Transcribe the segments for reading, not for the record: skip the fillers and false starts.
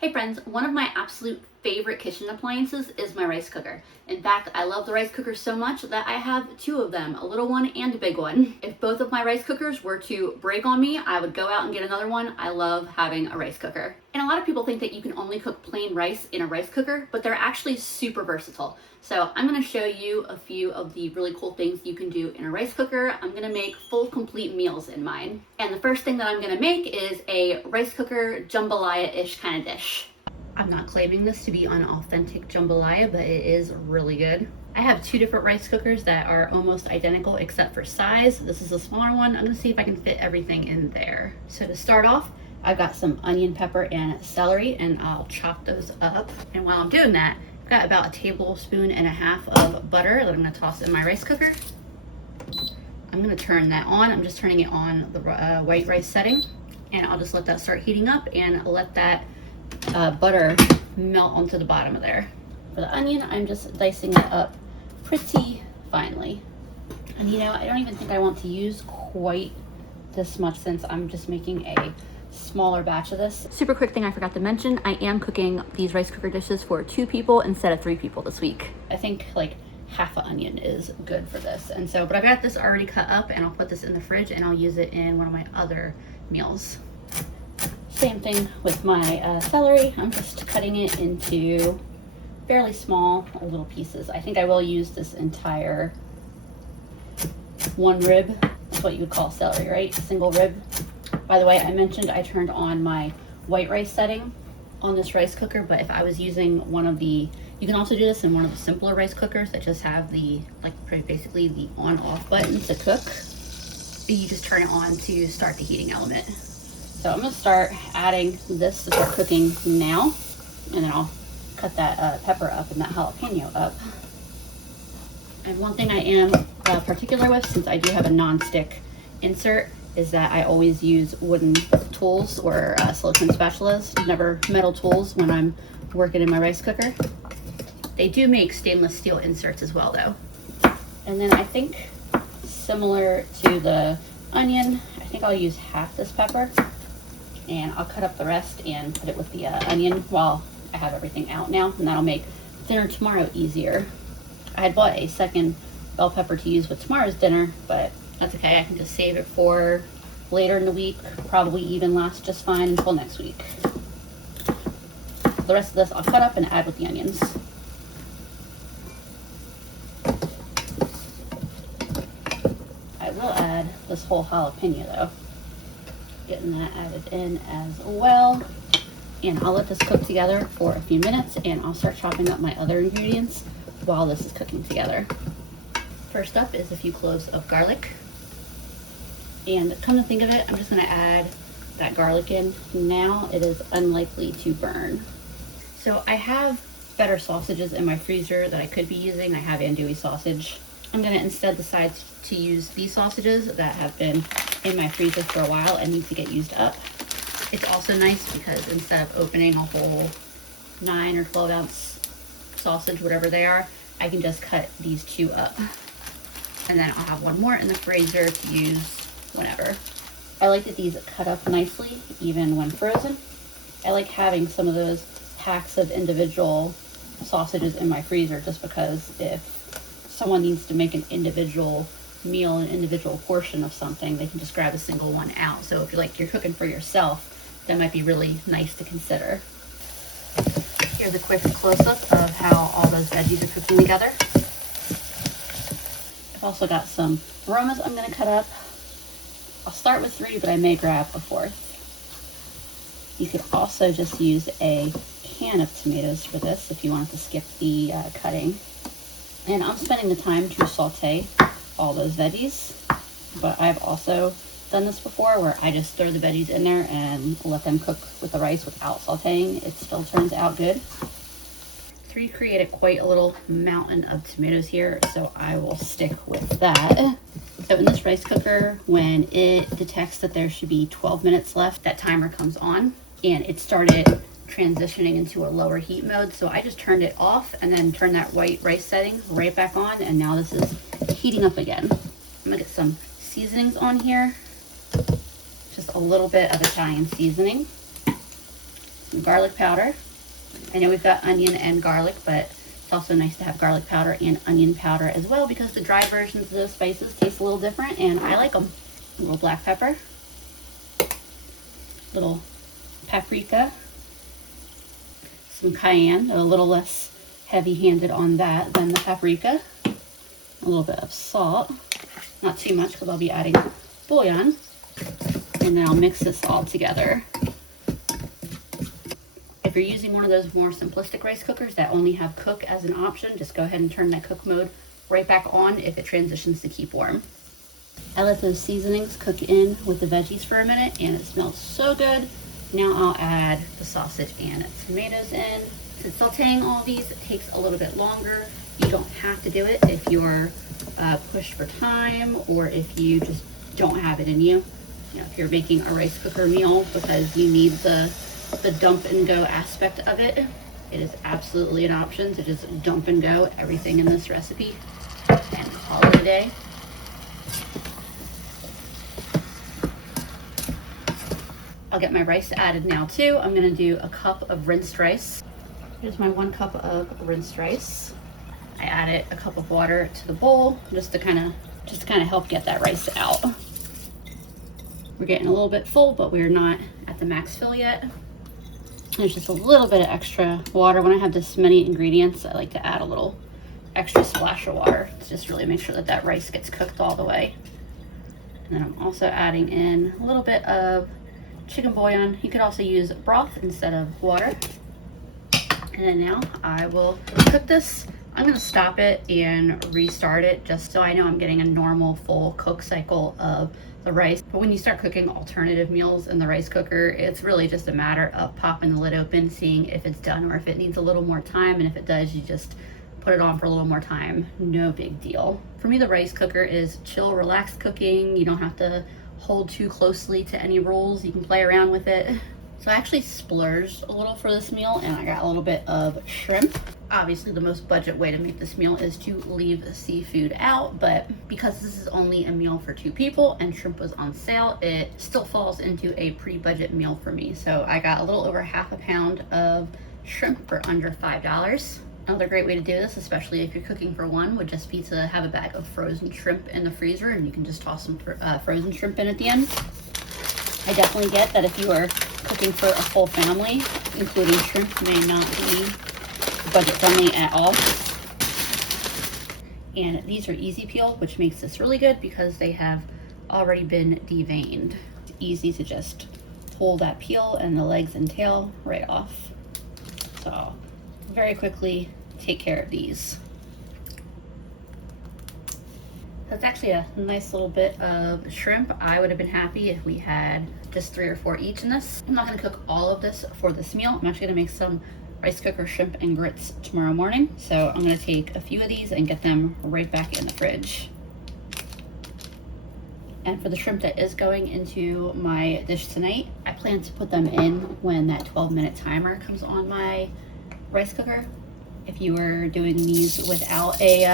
Hey friends, one of my absolute favorite kitchen appliances is my rice cooker. In fact, I love the rice cooker so much that I have two of them, a little one and a big one. If both of my rice cookers were to break on me, I would go out and get another one. I love having a rice cooker. And a lot of people think that you can only cook plain rice in a rice cooker, but they're actually super versatile. So I'm gonna show you a few of the really cool things you can do in a rice cooker. I'm gonna make full complete meals in mine. And the first thing that I'm gonna make is a rice cooker jambalaya-ish kind of dish. I'm not claiming this to be an authentic jambalaya, but it is really good. I have two different rice cookers that are almost identical except for size. This is a smaller one. I'm gonna see if I can fit everything in there. So to start off, I've got some onion, pepper, and celery, and I'll chop those up. And while I'm doing that, I've got about a tablespoon and a half of butter that I'm gonna toss in my rice cooker. I'm gonna turn that on. I'm just turning it on the white rice setting, and I'll just let that start heating up and let that butter melt onto the bottom of there. For the onion, I'm just dicing it up pretty finely. And you know, I don't even think I want to use quite this much since I'm just making a smaller batch of this. Super quick thing I forgot to mention, I am cooking these rice cooker dishes for 2 people instead of 3 people this week. I think like half an onion is good for this. And so, but I've got this already cut up and I'll put this in the fridge and I'll use it in one of my other meals. Same thing with my celery. I'm just cutting it into fairly small little pieces. I think I will use this entire one rib. That's what you would call celery, right? Single rib. By the way, I mentioned I turned on my white rice setting on this rice cooker, but if I was using one of the, you can also do this in one of the simpler rice cookers that just have the, like basically the on-off button to cook. You just turn it on to start the heating element. So I'm gonna start adding this to start cooking now, and then I'll cut that pepper up and that jalapeno up. And one thing I am particular with, since I do have a non-stick insert, is that I always use wooden tools or silicone spatulas, never metal tools when I'm working in my rice cooker. They do make stainless steel inserts as well though. And then I think similar to the onion, I think I'll use half this pepper. And I'll cut up the rest and put it with the onion while I have everything out now, and that'll make dinner tomorrow easier. I had bought a second bell pepper to use with tomorrow's dinner, but that's okay. I can just save it for later in the week, probably even last just fine until next week. The rest of this I'll cut up and add with the onions. I will add this whole jalapeno though. Getting that added in as well, and I'll let this cook together for a few minutes, and I'll start chopping up my other ingredients while this is cooking together. First up is a few cloves of garlic, and come to think of it, I'm just going to add that garlic in now. It is unlikely to burn. So I have better sausages in my freezer that I could be using. I have andouille sausage. I'm going to instead decide to use these sausages that have been in my freezer for a while and need to get used up. It's also nice because instead of opening a whole 9 or 12 ounce sausage, whatever they are, I can just cut these 2 up. And then I'll have one more in the freezer to use whenever. I like that these cut up nicely, even when frozen. I like having some of those packs of individual sausages in my freezer just because if someone needs to make an individual meal, an individual portion of something, they can just grab a single one out. So if you're cooking for yourself, that might be really nice to consider. Here's a quick close-up of how all those veggies are cooking together. I've also got some aromas I'm going to cut up. I'll start with 3, but I may grab a 4th. You could also just use a can of tomatoes for this if you wanted to skip the cutting. And I'm spending the time to saute all those veggies, but I've also done this before where I just throw the veggies in there and let them cook with the rice without sauteing. It still turns out good. 3 created quite a little mountain of tomatoes here, so I will stick with that. So in this rice cooker, when it detects that there should be 12 minutes left, that timer comes on, and it started transitioning into a lower heat mode. So I just turned it off and then turned that white rice setting right back on, and now this is heating up again. I'm gonna get some seasonings on here. Just a little bit of Italian seasoning. some garlic powder. I know we've got onion and garlic, but it's also nice to have garlic powder and onion powder as well because the dry versions of those spices taste a little different and I like them. A little black pepper, little paprika, some cayenne, a little less heavy-handed on that than the paprika, a little bit of salt, not too much because I'll be adding bouillon, and then I'll mix this all together. If you're using one of those more simplistic rice cookers that only have cook as an option, just go ahead and turn that cook mode right back on if it transitions to keep warm. I let those seasonings cook in with the veggies for a minute and it smells so good. Now I'll add the sausage and tomatoes in. Since sauteing all these takes a little bit longer, you don't have to do it if you're pushed for time or if you just don't have it in you. You know, if you're making a rice cooker meal because you need the dump and go aspect of it, it is absolutely an option to just dump and go everything in this recipe and call it a day. I'll get my rice added now too. I'm gonna do a cup of rinsed rice. Here's my 1 cup of rinsed rice. I added a cup of water to the bowl just to kind of help get that rice out. We're getting a little bit full, but we're not at the max fill yet. There's just a little bit of extra water. When I have this many ingredients, I like to add a little extra splash of water to just really make sure that that rice gets cooked all the way. And then I'm also adding in a little bit of chicken bouillon. You could also use broth instead of water. And then now I will cook this. I'm gonna stop it and restart it just so I know I'm getting a normal full cook cycle of the rice. But when you start cooking alternative meals in the rice cooker, it's really just a matter of popping the lid open, seeing if it's done or if it needs a little more time. And if it does, you just put it on for a little more time. No big deal. For me, the rice cooker is chill, relaxed cooking. You don't have to hold too closely to any rules. You can play around with it. So I actually splurged a little for this meal and I got a little bit of shrimp. Obviously the most budget way to make this meal is to leave seafood out, but because this is only a meal for 2 people and shrimp was on sale, it still falls into a pre-budget meal for me. So I got a little over half a pound of shrimp for under $5. Another great way to do this, especially if you're cooking for one, would just be to have a bag of frozen shrimp in the freezer and you can just toss some frozen shrimp in at the end. I definitely get that if you are cooking for a full family, including shrimp may not be budget friendly at all. And these are easy peel, which makes this really good because they have already been deveined. It's easy to just pull that peel and the legs and tail right off. So very quickly take care of these. That's actually a nice little bit of shrimp. I would have been happy if we had just 3 or 4 each in this. I'm not gonna cook all of this for this meal. I'm actually gonna make some rice cooker shrimp and grits tomorrow morning. So I'm gonna take a few of these and get them right back in the fridge. And for the shrimp that is going into my dish tonight, I plan to put them in when that 12-minute timer comes on my rice cooker. If you were doing these without a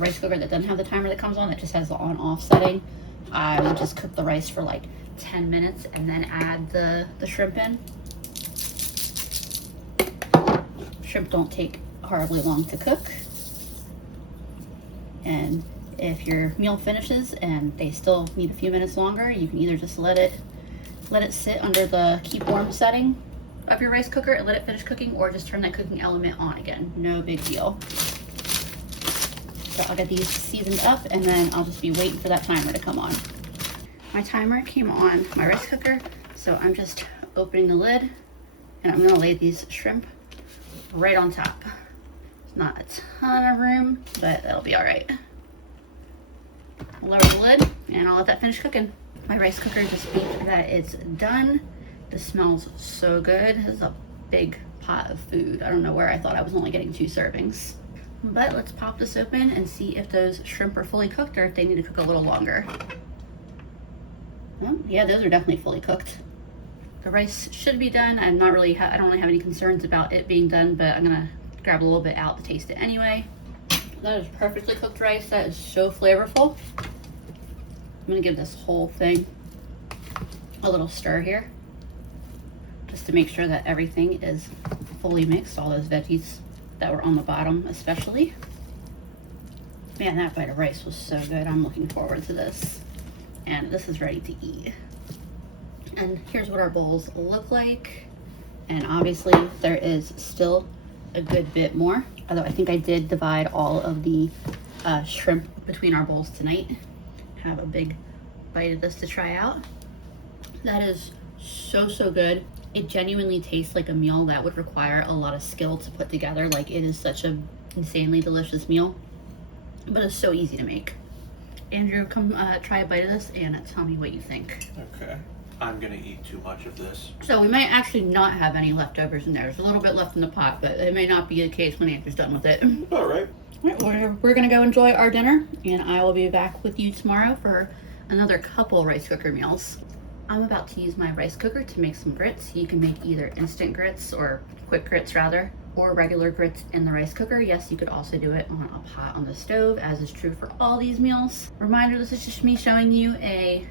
rice cooker that doesn't have the timer that comes on, that just has the on-off setting, I would just cook the rice for like 10 minutes and then add the shrimp in. Shrimp don't take horribly long to cook. And if your meal finishes and they still need a few minutes longer, you can either just let it sit under the keep warm setting of your rice cooker and let it finish cooking, or just turn that cooking element on again. No big deal. So I'll get these seasoned up and then I'll just be waiting for that timer to come on. My timer came on my rice cooker, so I'm just opening the lid and I'm gonna lay these shrimp right on top. It's not a ton of room, but that'll be all right. I'll lower the lid and I'll let that finish cooking. My rice cooker just beeped that it's done. This smells so good. This is a big pot of food. I don't know where I thought I was only getting 2 servings. But let's pop this open and see if those shrimp are fully cooked or if they need to cook a little longer. Well, yeah, those are definitely fully cooked. The rice should be done. I don't really have any concerns about it being done, but I'm gonna grab a little bit out to taste it anyway. That is perfectly cooked rice. That is so flavorful. I'm gonna give this whole thing a little stir here. just to make sure that everything is fully mixed, all those veggies that were on the bottom especially. Man, that bite of rice was so good. I'm looking forward to this. And this is ready to eat. And here's what our bowls look like. And obviously there is still a good bit more, although I think I did divide all of the shrimp between our bowls tonight. Have a big bite of this to try out. That is so good. It genuinely tastes like a meal that would require a lot of skill to put together. Like, it is such an insanely delicious meal, but it's so easy to make. Andrew, come try a bite of this and tell me what you think. Okay. I'm gonna eat too much of this. So we might actually not have any leftovers in there. There's a little bit left in the pot, but it may not be the case when Andrew's done with it. All right. We're gonna go enjoy our dinner, and I will be back with you tomorrow for another couple rice cooker meals. I'm about to use my rice cooker to make some grits. You can make either instant grits, or quick grits rather, or regular grits in the rice cooker. Yes, you could also do it on a pot on the stove, as is true for all these meals. Reminder, this is just me showing you a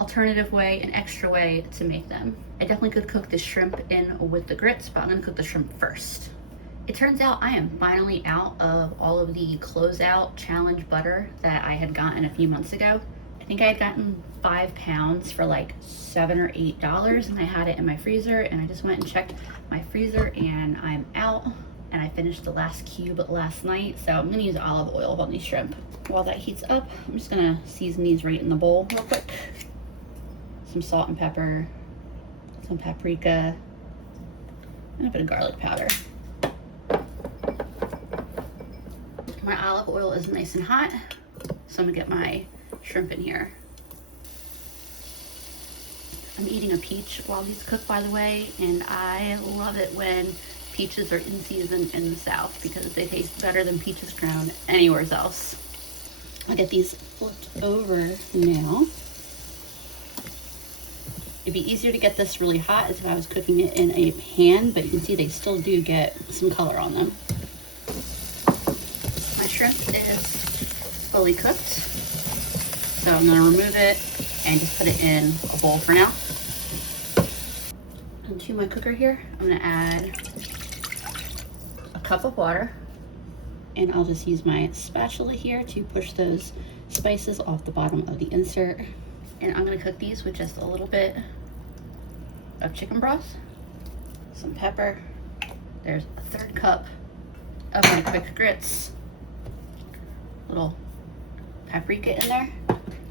alternative way, an extra way to make them. I definitely could cook the shrimp in with the grits, but I'm gonna cook the shrimp first. It turns out I am finally out of all of the closeout challenge butter that I had gotten a few months ago. I think I had gotten 5 pounds for like $7 or $8, and I had it in my freezer, and I just went and checked my freezer and I'm out. And I finished the last cube last night, so I'm gonna use olive oil on these shrimp. While that heats up, I'm just gonna season these right in the bowl real quick. Some salt and pepper, some paprika, and a bit of garlic powder. My olive oil is nice and hot, so I'm gonna get my shrimp in here. I'm eating a peach while these cook, by the way, and I love it when peaches are in season in the South because they taste better than peaches grown anywhere else. I'll get these flipped over now. It'd be easier to get this really hot as if I was cooking it in a pan, but you can see they still do get some color on them. My shrimp is fully cooked, so I'm gonna remove it and just put it in a bowl for now. Into my cooker here, I'm gonna add a cup of water, and I'll just use my spatula here to push those spices off the bottom of the insert. And I'm gonna cook these with just a little bit of chicken broth, some pepper. There's a 1/3 cup of my quick grits, little paprika in there.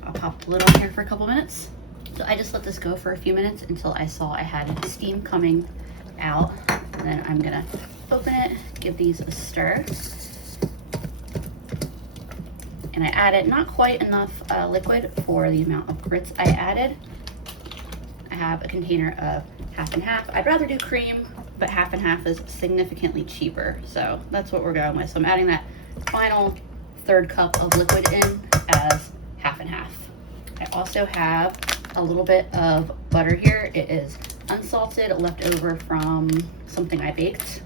I'll pop the lid on here for a couple minutes. So I just let this go for a few minutes until I saw I had steam coming out. And then I'm gonna open it, give these a stir. And I added not quite enough liquid for the amount of grits I added. I have a container of 50/50. I'd rather do cream, but 50/50 is significantly cheaper. So that's what we're going with. So I'm adding that final 1/3 cup of liquid in as 50/50. I also have a little bit of butter here. It is unsalted, left over from something I baked.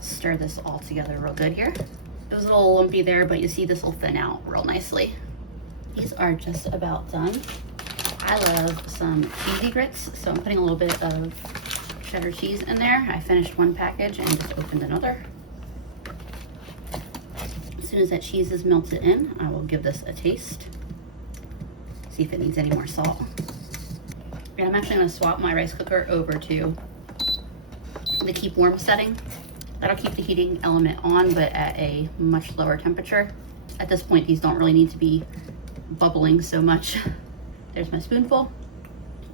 Stir this all together real good here. It was a little lumpy there, but you see this will thin out real nicely. These are just about done. I love some cheesy grits, so I'm putting a little bit of cheddar cheese in there. I finished one package and just opened another. As soon as that cheese is melted in, I will give this a taste. See if it needs any more salt. And I'm actually gonna swap my rice cooker over to the keep warm setting. That'll keep the heating element on, but at a much lower temperature. At this point, these don't really need to be bubbling so much. There's my spoonful.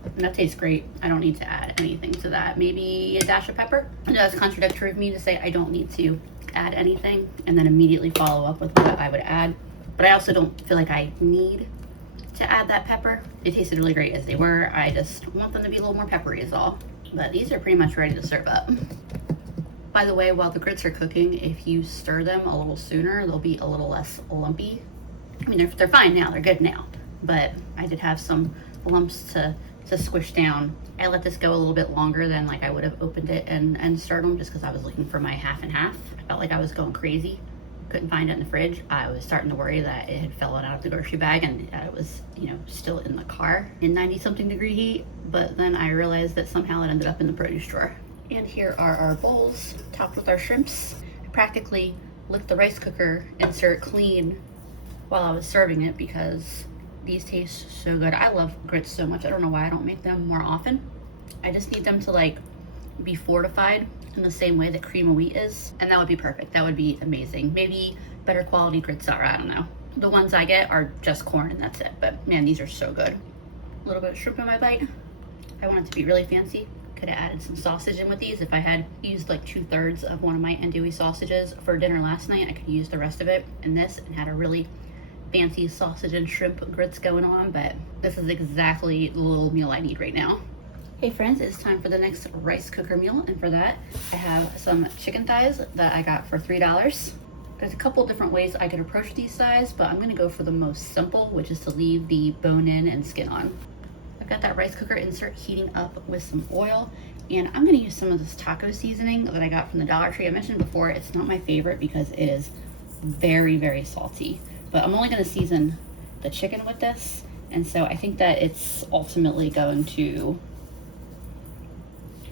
And that tastes great. I don't need to add anything to that. Maybe a dash of pepper. I know that's contradictory of me to say I don't need to add anything and then immediately follow up with what I would add. But I also don't feel like I need to add that pepper. It tasted really great as they were. I just want them to be a little more peppery is all. But these are pretty much ready to serve up. By the way, while the grits are cooking, if you stir them a little sooner, they'll be a little less lumpy. I mean, they're fine now, they're good now. But I did have some lumps to squish down. I let this go a little bit longer than like I would have opened it and stirred them just because I was looking for my 50/50. I felt like I was going crazy couldn't find it in the fridge. I was starting to worry that it had fallen out of the grocery bag and it was, you know, still in the car in 90-something degree heat. But then I realized that somehow it ended up in the produce drawer. And here are our bowls topped with our shrimps. I practically licked the rice cooker insert clean while I was serving it because these taste so good. I love grits so much. I don't know why I don't make them more often. I just need them to like be fortified in the same way that cream of wheat is, and that would be perfect. That would be amazing. Maybe better quality grits are, I don't know. The ones I get are just corn and that's it, but man, these are so good. A little bit of shrimp in my bite. I want it to be really fancy. Could have added some sausage in with these. If I had used like 2/3 of one of my andouille sausages for dinner last night, I could use the rest of it in this and had a really fancy sausage and shrimp grits going on, but this is exactly the little meal I need right now. Hey friends, it's time for the next rice cooker meal, and for that I have some chicken thighs that I got for $3. There's a couple different ways I could approach these thighs, but I'm gonna go for the most simple, which is to leave the bone in and skin on. I've got that rice cooker insert heating up with some oil, and I'm gonna use some of this taco seasoning that I got from the Dollar Tree. I mentioned before, it's not my favorite because it is very, very salty, but I'm only gonna season the chicken with this, and so I think that it's ultimately going to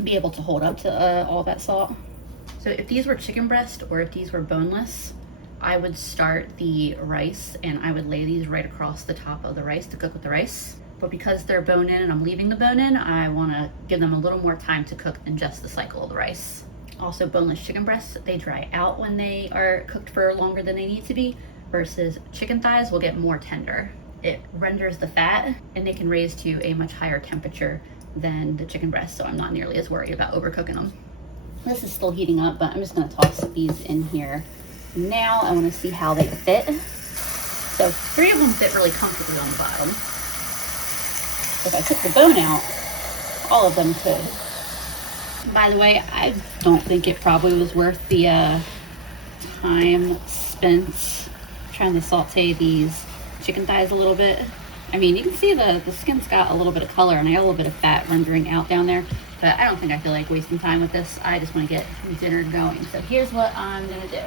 be able to hold up to all that salt. So if these were chicken breast or if these were boneless, I would start the rice and I would lay these right across the top of the rice to cook with the rice. But because they're bone in and I'm leaving the bone in, I wanna give them a little more time to cook than just the cycle of the rice. Also, boneless chicken breasts, they dry out when they are cooked for longer than they need to be, versus chicken thighs will get more tender. It renders the fat and they can raise to a much higher temperature than the chicken breast, so I'm not nearly as worried about overcooking them. This is still heating up, but I'm just gonna toss these in here now. I wanna see how they fit. So 3 of them fit really comfortably on the bottom. If I took the bone out, all of them could. By the way, I don't think it probably was worth the time spent trying to saute these chicken thighs a little bit. I mean, you can see the skin's got a little bit of color and I got a little bit of fat rendering out down there, but I don't think I feel like wasting time with this. I just want to get dinner going. So here's what I'm gonna do.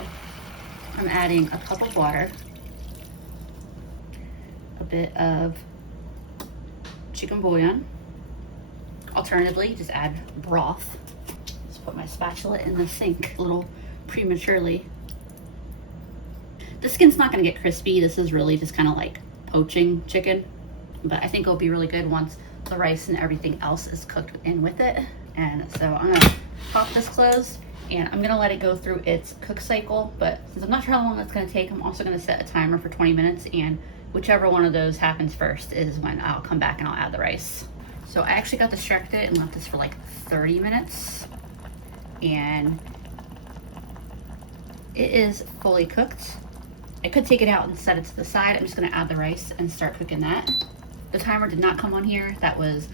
I'm adding a cup of water, a bit of chicken bouillon. Alternatively, just add broth. Just put my spatula in the sink a little prematurely. The skin's not gonna get crispy. This is really just kind of like poaching chicken, but I think it'll be really good once the rice and everything else is cooked in with it. And so I'm gonna pop this closed and I'm gonna let it go through its cook cycle, but since I'm not sure how long that's gonna take, I'm also gonna set a timer for 20 minutes, and whichever one of those happens first is when I'll come back and I'll add the rice. So I actually got distracted and left this for like 30 minutes, and it is fully cooked. I could take it out and set it to the side. I'm just gonna add the rice and start cooking that. The timer did not come on here. That was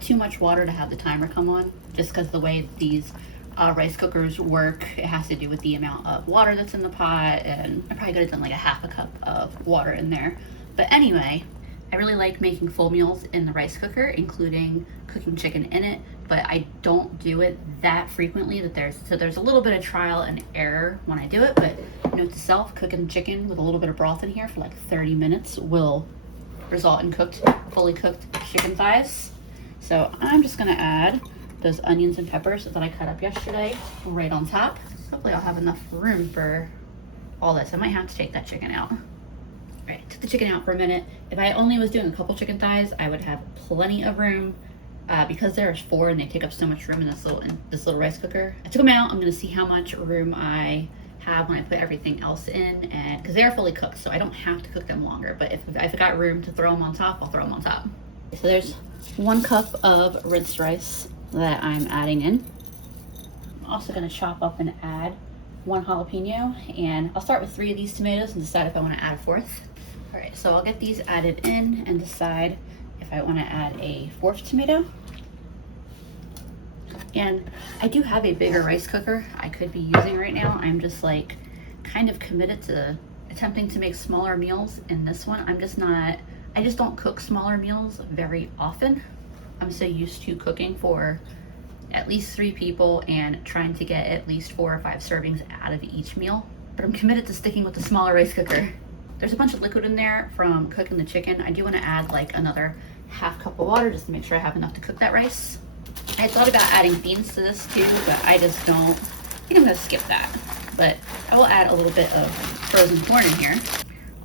too much water to have the timer come on, just because the way these rice cookers work, it has to do with the amount of water that's in the pot, and I probably could have done like a half a cup of water in there. But anyway, I really like making full meals in the rice cooker, including cooking chicken in it, but I don't do it that frequently that there's a little bit of trial and error when I do it. But note to self, cooking chicken with a little bit of broth in here for like 30 minutes will result in fully cooked chicken thighs. So I'm just gonna add those onions and peppers that I cut up yesterday right on top. Hopefully I'll have enough room for all this. I might have to take that chicken out. All right, took the chicken out for a minute. If I only was doing a couple chicken thighs, I would have plenty of room. Because there's 4 and they take up so much room in this little rice cooker. I took them out. I'm gonna see how much room I have when I put everything else in, and because they are fully cooked, so I don't have to cook them longer. But if I got room to throw them on top, I'll throw them on top. So there's 1 cup of rinsed rice that I'm adding in. I'm also gonna chop up and add 1 jalapeno, and I'll start with 3 of these tomatoes and decide if I want to add a 4th. All right, so I'll get these added in and decide if I want to add a 4th tomato. And I do have a bigger rice cooker I could be using right now. I'm just like kind of committed to attempting to make smaller meals in this one. I just don't cook smaller meals very often. I'm so used to cooking for at least 3 people and trying to get at least 4 or 5 servings out of each meal. but I'm committed to sticking with the smaller rice cooker. There's a bunch of liquid in there from cooking the chicken. I do want to add like another half cup of water just to make sure I have enough to cook that rice. I thought about adding beans to this too, but I just don't. I think I'm gonna skip that. But I will add a little bit of frozen corn in here.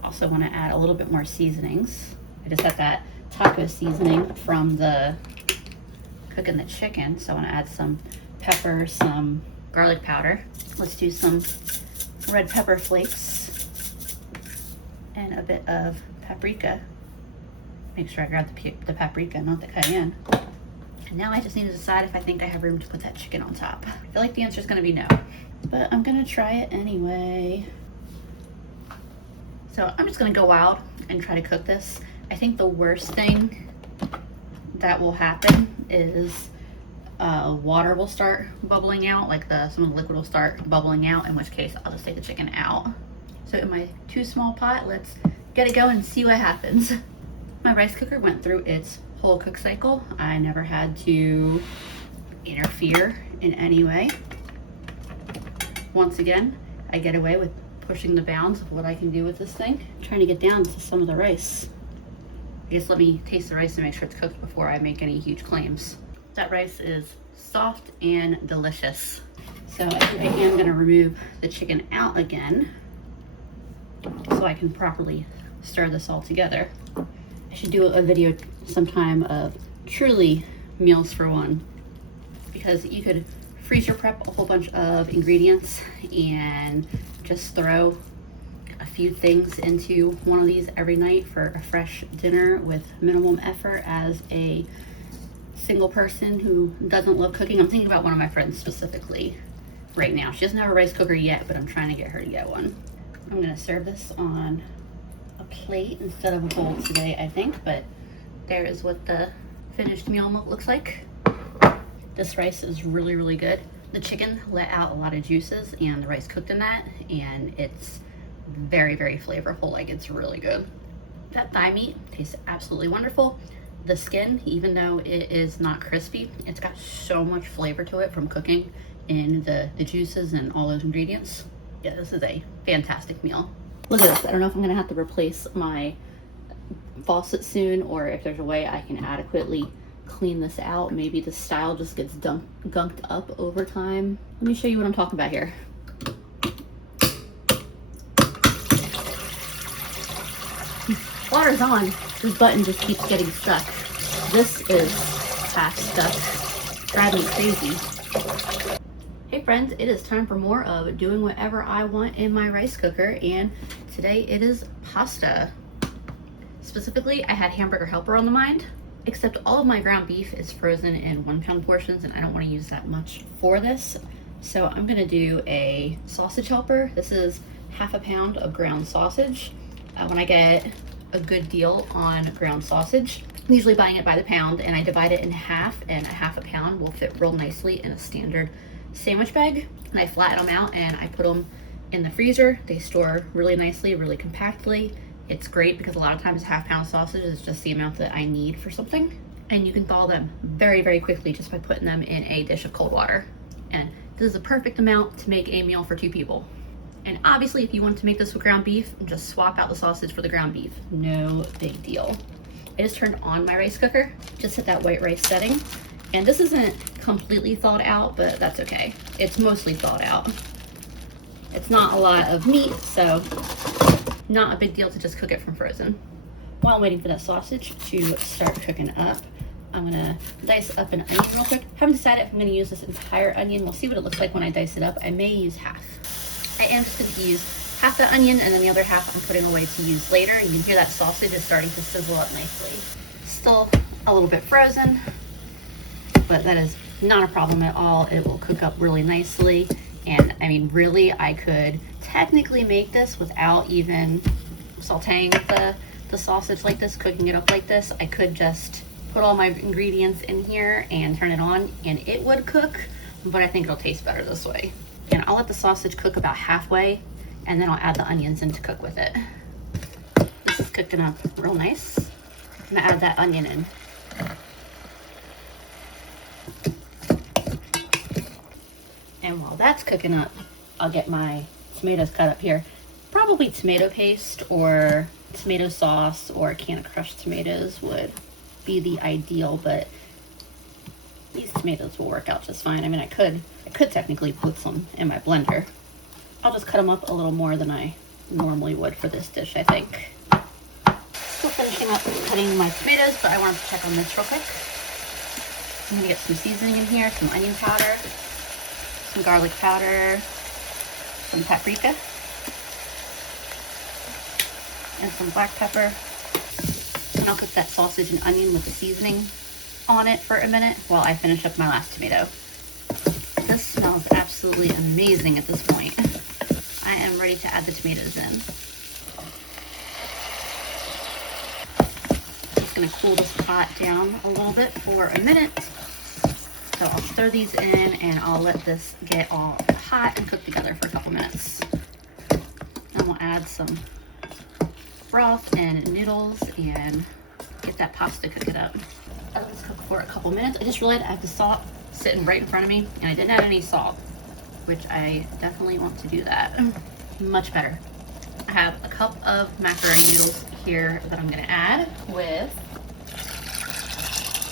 Also want to add a little bit more seasonings. I just got that taco seasoning from the cooking the chicken, so I want to add some pepper, some garlic powder. Let's do some red pepper flakes and a bit of paprika. Make sure I grab the paprika, not the cayenne. And now I just need to decide if I think I have room to put that chicken on top. I feel like the answer is going to be no, but I'm going to try it anyway. So I'm just going to go wild and try to cook this. I think the worst thing that will happen is water will start bubbling out, like some of the liquid will start bubbling out, in which case I'll just take the chicken out. So in my too small pot, let's get it going and see what happens. My rice cooker went through its whole cook cycle. I never had to interfere in any way. Once again, I get away with pushing the bounds of what I can do with this thing. I'm trying to get down to some of the rice. I guess let me taste the rice to make sure it's cooked before I make any huge claims. That rice is soft and delicious. So I think I am gonna remove the chicken out again so I can properly stir this all together. I should do a video sometime of truly meals for one, because you could freezer prep a whole bunch of ingredients and just throw a few things into one of these every night for a fresh dinner with minimum effort as a single person who doesn't love cooking. I'm thinking about one of my friends specifically right now. She doesn't have a rice cooker yet, but I'm trying to get her to get one. I'm gonna serve this on a plate instead of a bowl today, I think, but there is what the finished meal looks like. This rice is really, really good. The chicken let out a lot of juices and the rice cooked in that, and it's very, very flavorful. Like, it's really good. That thigh meat tastes absolutely wonderful. The skin, even though it is not crispy, it's got so much flavor to it from cooking in the juices and all those ingredients. Yeah, this is a fantastic meal. Look at this. I don't know if I'm gonna have to replace my faucet soon, or if there's a way I can adequately clean this out. Maybe the style just gets gunked up over time. Let me show you what I'm talking about here. Water's on. This button just keeps getting stuck. This is half stuck. Driving me crazy. Hey friends, it is time for more of doing whatever I want in my rice cooker, and today it is pasta. Specifically, I had hamburger helper on the mind, except all of my ground beef is frozen in 1 pound portions and I don't want to use that much for this. So I'm gonna do a sausage helper. This is half a pound of ground sausage. When I get a good deal on ground sausage, I'm usually buying it by the pound, and I divide it in half, and a half a pound will fit real nicely in a standard sandwich bag. And I flatten them out and I put them in the freezer. They store really nicely, really compactly. It's great because a lot of times half pound sausage is just the amount that I need for something. And you can thaw them very, very quickly just by putting them in a dish of cold water. And this is a perfect amount to make a meal for 2 people. And obviously if you want to make this with ground beef, just swap out the sausage for the ground beef. No big deal. I just turned on my rice cooker, just hit that white rice setting. And this isn't completely thawed out, but that's okay. It's mostly thawed out. It's not a lot of meat, so not a big deal to just cook it from frozen. While I'm waiting for that sausage to start cooking up, I'm gonna dice up an onion real quick. Haven't decided if I'm gonna use this entire onion. We'll see what it looks like when I dice it up. I may use half. I am just gonna use half the onion, and then the other half I'm putting away to use later. And you can hear that sausage is starting to sizzle up nicely. Still a little bit frozen, but that is not a problem at all. It will cook up really nicely. And I mean, really, I could technically make this without even sauteing the sausage like this, cooking it up like this. I could just put all my ingredients in here and turn it on and it would cook, but I think it'll taste better this way. And I'll let the sausage cook about halfway, and then I'll add the onions in to cook with it. This is cooking up real nice. I'm gonna add that onion in. And while that's cooking up, I'll get my tomatoes cut up here. Probably tomato paste or tomato sauce or a can of crushed tomatoes would be the ideal, but these tomatoes will work out just fine. I mean, I could technically put some in my blender. I'll just cut them up a little more than I normally would for this dish, I think. Still finishing up cutting my tomatoes, but I wanted to check on this real quick. I'm gonna get some seasoning in here, some onion powder, some garlic powder, some paprika, and some black pepper. And I'll cook that sausage and onion with the seasoning on it for a minute while I finish up my last tomato. This smells absolutely amazing at this point. I am ready to add the tomatoes in. Just gonna cool this pot down a little bit for a minute. So I'll stir these in and I'll let this get all hot and cook together for a couple minutes. Then we'll add some broth and noodles and get that pasta cooking up. I let this cook for a couple minutes. I just realized I have the salt sitting right in front of me and I didn't add any salt, which I definitely want to do that. Much better. I have a cup of macaroni noodles here that I'm gonna add with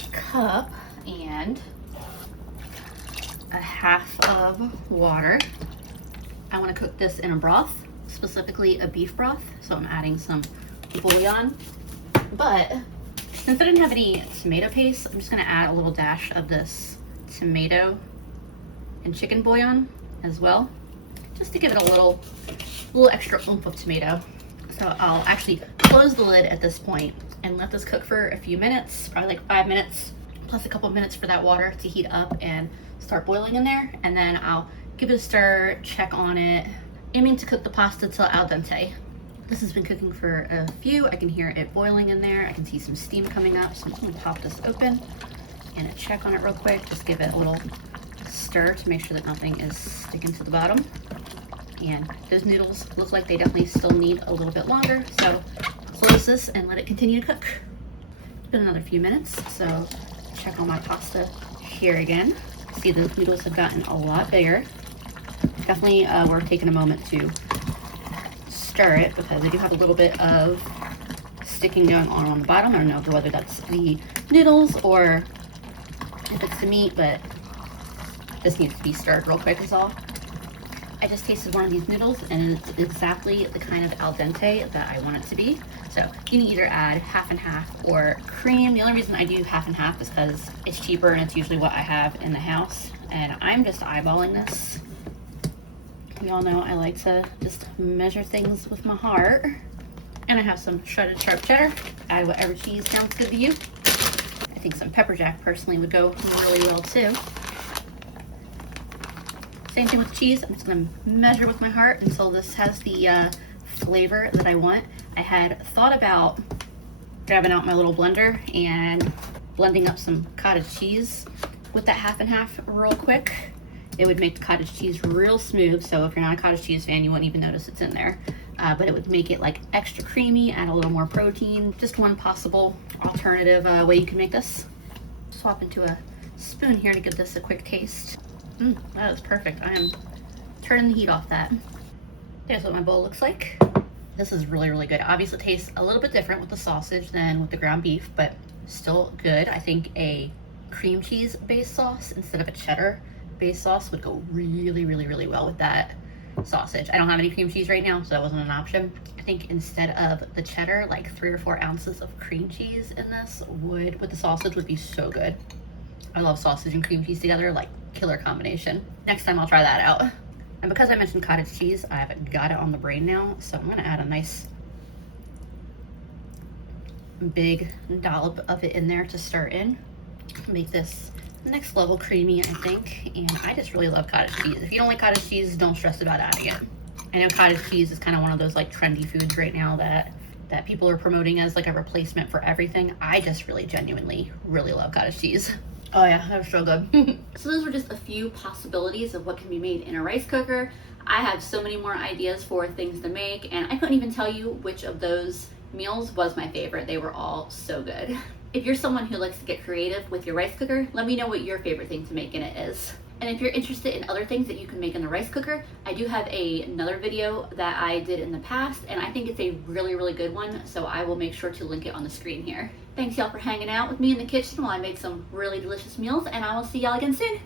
a cup and a half of water. I want to cook this in a broth, specifically a beef broth, so I'm adding some bouillon. But since I didn't have any tomato paste, I'm just going to add a little dash of this tomato and chicken bouillon as well, just to give it a little extra oomph of tomato. So I'll actually close the lid at this point and let this cook for a few minutes, probably like 5 minutes, plus a couple minutes for that water to heat up and start boiling in there. And then I'll give it a stir, check on it, aiming to cook the pasta till al dente. This has been cooking for a few. I can hear it boiling in there. I can see some steam coming up. So I'm just gonna pop this open and check on it real quick. Just give it a little stir to make sure that nothing is sticking to the bottom. And those noodles look like they definitely still need a little bit longer. So close this and let it continue to cook. It's been another few minutes, so check on my pasta here again. See, those noodles have gotten a lot bigger. Definitely worth taking a moment to stir it because they do have a little bit of sticking going on the bottom. I don't know whether that's the noodles or if it's the meat, but this needs to be stirred real quick is all. I just tasted one of these noodles and it's exactly the kind of al dente that I want it to be. So you can either add half and half or cream. The only reason I do half and half is because it's cheaper and it's usually what I have in the house. And I'm just eyeballing this. You all know I like to just measure things with my heart. And I have some shredded sharp cheddar. Add whatever cheese sounds good to you. I think some pepper jack personally would go really well too. Same thing with cheese. I'm just gonna measure with my heart until this has the flavor that I want. I had thought about grabbing out my little blender and blending up some cottage cheese with that half and half real quick. It would make the cottage cheese real smooth, so if you're not a cottage cheese fan, you wouldn't even notice it's in there. But it would make it like extra creamy, add a little more protein. Just one possible alternative way you can make this. Swap into a spoon here to give this a quick taste. That is perfect. I am turning the heat off that. There's what my bowl looks like. This is really, really good. Obviously it tastes a little bit different with the sausage than with the ground beef, but still good. I think a cream cheese based sauce instead of a cheddar based sauce would go really, really, really well with that sausage. I don't have any cream cheese right now, so that wasn't an option. I think instead of the cheddar, like 3 or 4 ounces of cream cheese in this would, with the sausage, would be so good. I love sausage and cream cheese together, like killer combination. Next time I'll try that out. And because I mentioned cottage cheese, I've got it on the brain now, so I'm gonna add a nice big dollop of it in there to stir in. Make this next level creamy, I think. And I just really love cottage cheese. If you don't like cottage cheese, don't stress about adding it. I know cottage cheese is kind of one of those like trendy foods right now that people are promoting as like a replacement for everything. I just really genuinely really love cottage cheese. Oh yeah, that was so good. So those were just a few possibilities of what can be made in a rice cooker. I have so many more ideas for things to make, and I couldn't even tell you which of those meals was my favorite. They were all so good. If you're someone who likes to get creative with your rice cooker, let me know what your favorite thing to make in it is. And if you're interested in other things that you can make in the rice cooker, I do have another video that I did in the past, and I think it's a really, really good one, so I will make sure to link it on the screen here. Thanks y'all for hanging out with me in the kitchen while I make some really delicious meals, and I will see y'all again soon.